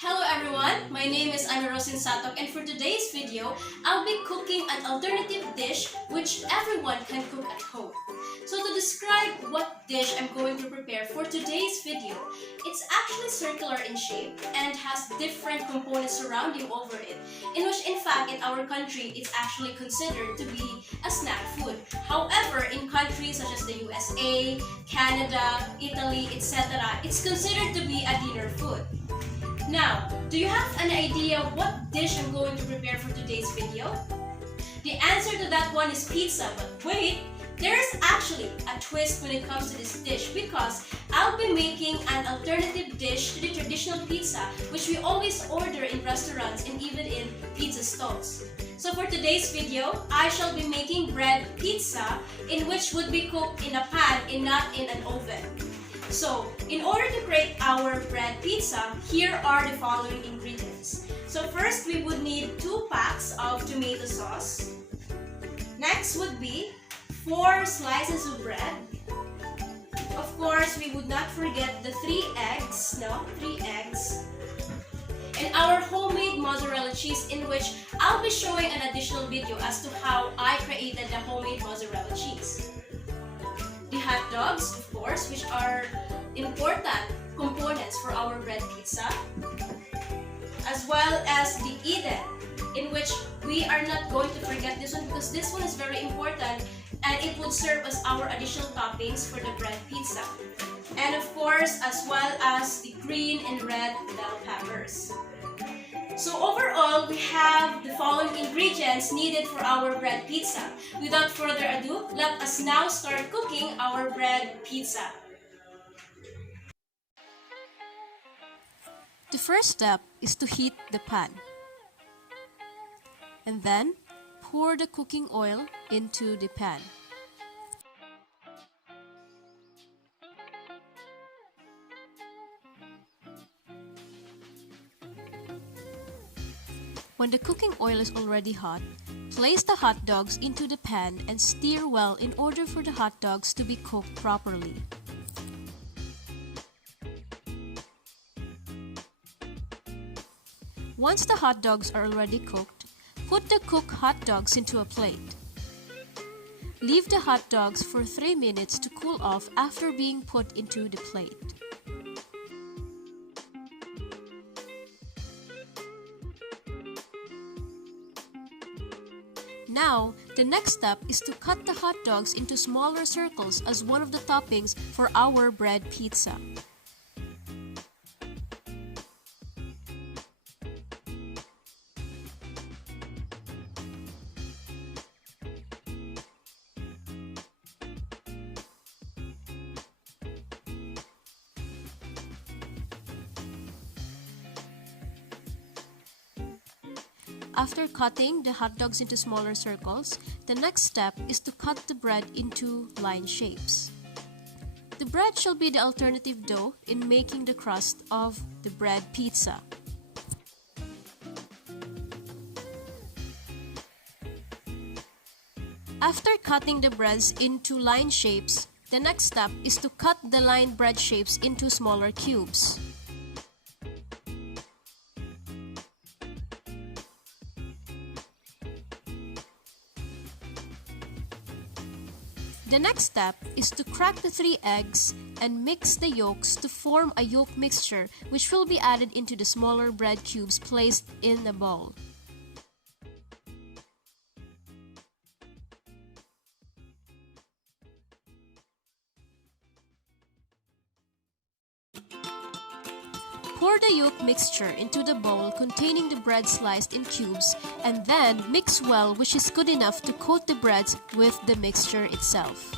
Hello everyone, my name is Satoc, and for today's video, I'll be cooking an alternative dish which everyone can cook at home. So to describe what dish I'm going to prepare for today's video, it's actually circular in shape and has different components surrounding over it, in which in fact in our country it's actually considered to be a snack food. However, in countries such as the USA, Canada, Italy, etc., it's considered to be a dinner food. Now, do you have an idea what dish I'm going to prepare for today's video? The answer to that one is pizza, but wait! There is actually a twist when it comes to this dish because I'll be making an alternative dish to the traditional pizza which we always order in restaurants and even in pizza stalls. So for today's video, I shall be making bread pizza in which would be cooked in a pan and not in an oven. So, in order to create our bread pizza, here are the following ingredients. So first, we would need 2 packs of tomato sauce. Next would be 4 slices of bread. Of course, we would not forget the 3 eggs. And our homemade mozzarella cheese, in which I'll be showing an additional video as to how I created the homemade mozzarella cheese. The hot dogs, of course, which are important components for our bread pizza, as well as the Eden, in which we are not going to forget this one because this one is very important and it would serve as our additional toppings for the bread pizza. And of course, as well as the green and red bell peppers. So overall, we have the following ingredients needed for our bread pizza. Without further ado, let us now start cooking our bread pizza. The first step is to heat the pan. And then, pour the cooking oil into the pan. When the cooking oil is already hot, place the hot dogs into the pan and stir well in order for the hot dogs to be cooked properly. Once the hot dogs are already cooked, put the cooked hot dogs into a plate. Leave the hot dogs for 3 minutes to cool off after being put into the plate. Now, the next step is to cut the hot dogs into smaller circles as one of the toppings for our bread pizza. After cutting the hot dogs into smaller circles, the next step is to cut the bread into line shapes. The bread shall be the alternative dough in making the crust of the bread pizza. After cutting the breads into line shapes, the next step is to cut the lined bread shapes into smaller cubes. The next step is to crack the 3 eggs and mix the yolks to form a yolk mixture which will be added into the smaller bread cubes placed in a bowl. Pour the yolk mixture into the bowl containing the bread sliced in cubes and then mix well, which is good enough to coat the breads with the mixture itself.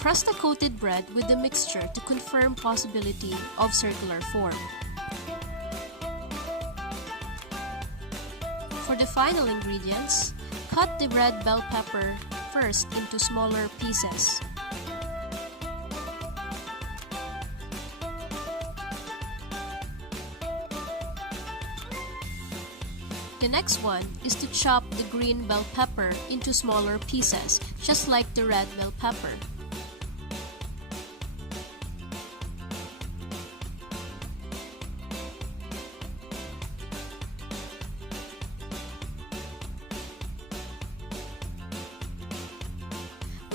Press the coated bread with the mixture to confirm possibility of circular form. For the final ingredients, cut the red bell pepper first into smaller pieces. The next one is to chop the green bell pepper into smaller pieces, just like the red bell pepper.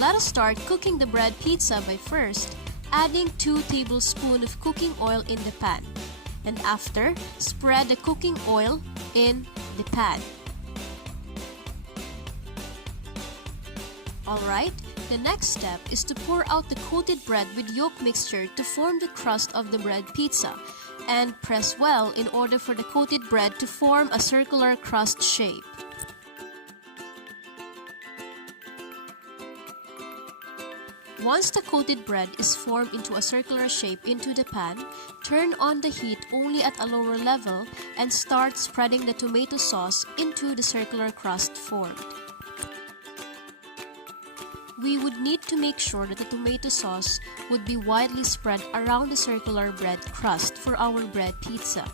Let us start cooking the bread pizza by first adding 2 tablespoons of cooking oil in the pan, and after, spread the cooking oil in the pan. Alright, the next step is to pour out the coated bread with yolk mixture to form the crust of the bread pizza, and press well in order for the coated bread to form a circular crust shape. Once the coated bread is formed into a circular shape into the pan, turn on the heat only at a lower level and start spreading the tomato sauce into the circular crust formed. We would need to make sure that the tomato sauce would be widely spread around the circular bread crust for our bread pizza.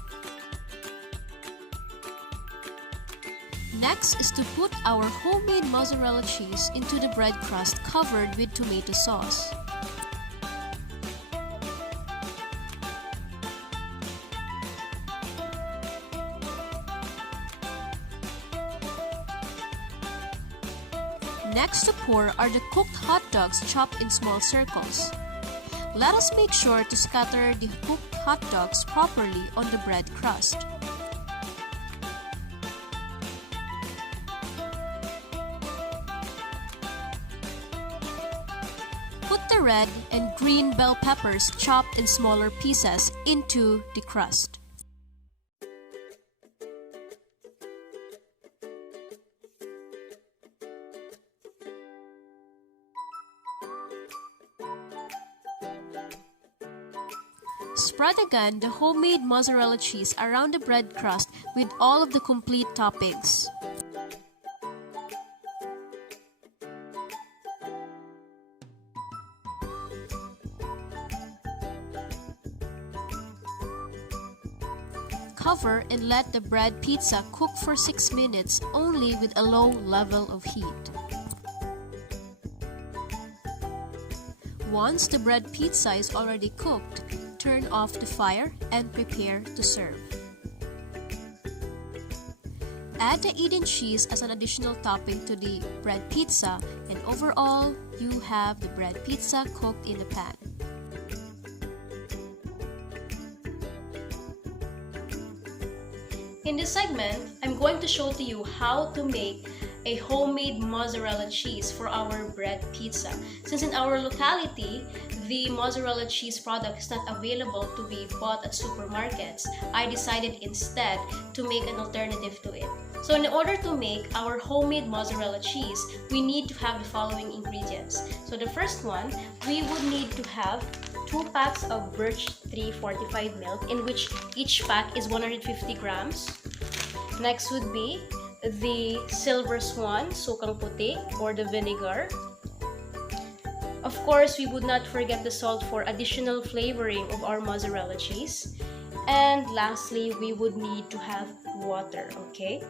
Next is to put our homemade mozzarella cheese into the bread crust covered with tomato sauce. Next to pour are the cooked hot dogs chopped in small circles. Let us make sure to scatter the cooked hot dogs properly on the bread crust. Put the red and green bell peppers chopped in smaller pieces into the crust. Spread again the homemade mozzarella cheese around the bread crust with all of the complete toppings. Cover and let the bread pizza cook for 6 minutes only with a low level of heat. Once the bread pizza is already cooked, turn off the fire and prepare to serve. Add the eaten cheese as an additional topping to the bread pizza, and overall, you have the bread pizza cooked in the pan. In this segment, I'm going to show to you how to make a homemade mozzarella cheese for our bread pizza. Since in our locality, the mozzarella cheese product is not available to be bought at supermarkets, I decided instead to make an alternative to it. So in order to make our homemade mozzarella cheese, we need to have the following ingredients. So the first one, we would need to have 2 packs of birch tree fortified milk, in which each pack is 150 grams. Next would be the silver swan, sukang puti, or the vinegar. Of course, we would not forget the salt for additional flavoring of our mozzarella cheese. And lastly, we would need to have water, okay?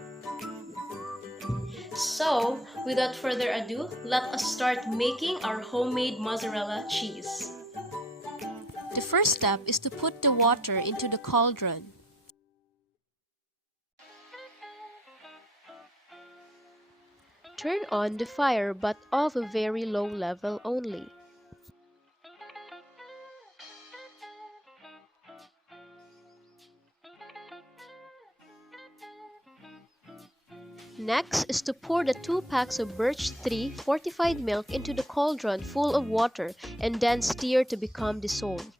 So, without further ado, let us start making our homemade mozzarella cheese. The first step is to put the water into the cauldron. Turn on the fire but of a very low level only. Next is to pour the 2 packs of birch tree fortified milk into the cauldron full of water and then stir to become dissolved.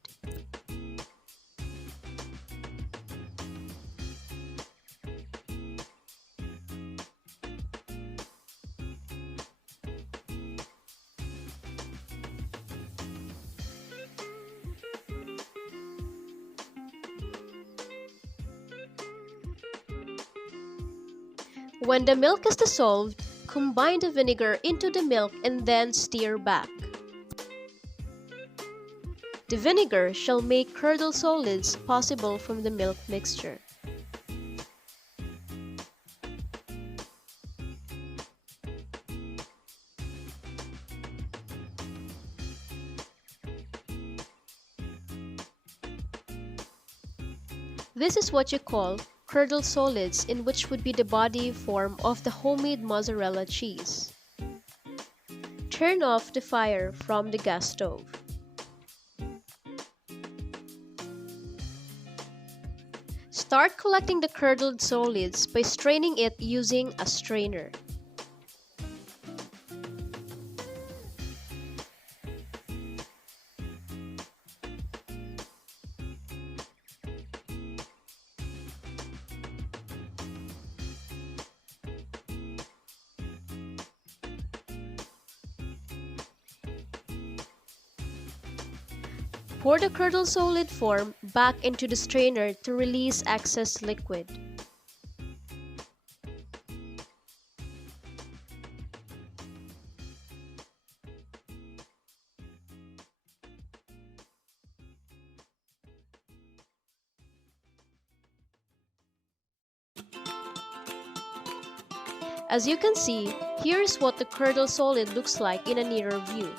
When the milk is dissolved, combine the vinegar into the milk and then stir back. The vinegar shall make curdled solids possible from the milk mixture. This is what you call curdled solids, in which would be the body form of the homemade mozzarella cheese. turn off the fire from the gas stove. Start collecting the curdled solids by straining it using a strainer. Pour the curdled solid form back into the strainer to release excess liquid. As you can see, here is what the curdled solid looks like in a nearer view.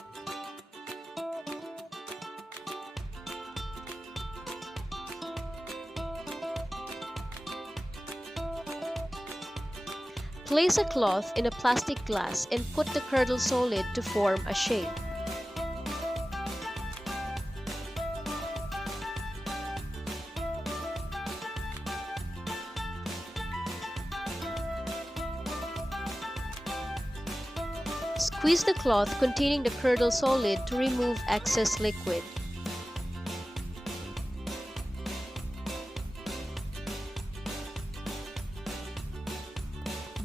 Place a cloth in a plastic glass and put the curdled solid to form a shape. Squeeze the cloth containing the curdled solid to remove excess liquid.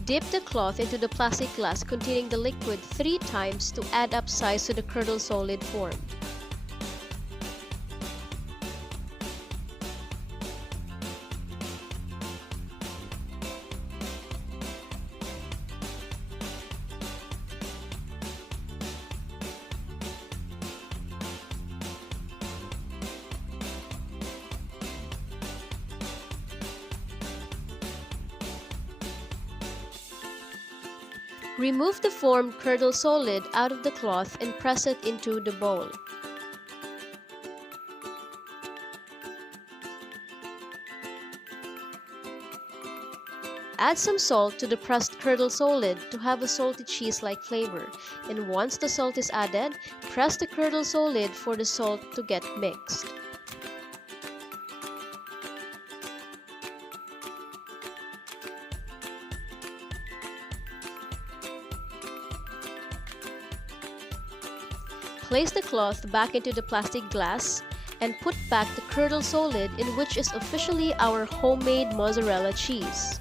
Dip the cloth into the plastic glass containing the liquid 3 times to add up size to the curdled solid formed. Remove the formed curdled solid out of the cloth and press it into the bowl. Add some salt to the pressed curdled solid to have a salty cheese-like flavor, and once the salt is added, press the curdled solid for the salt to get mixed. Place the cloth back into the plastic glass and put back the curdled solid in which is officially our homemade mozzarella cheese.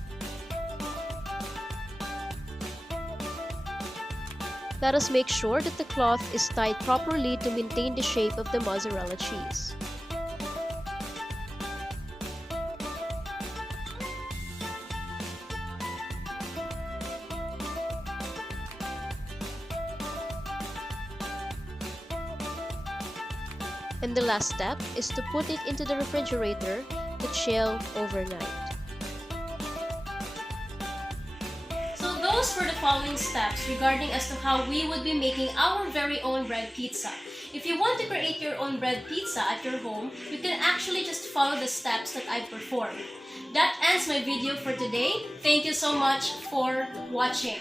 Let us make sure that the cloth is tied properly to maintain the shape of the mozzarella cheese. And the last step is to put it into the refrigerator to chill overnight. So those were the following steps regarding as to how we would be making our very own bread pizza. If you want to create your own bread pizza at your home, you can actually just follow the steps that I performed. That ends my video for today. Thank you so much for watching.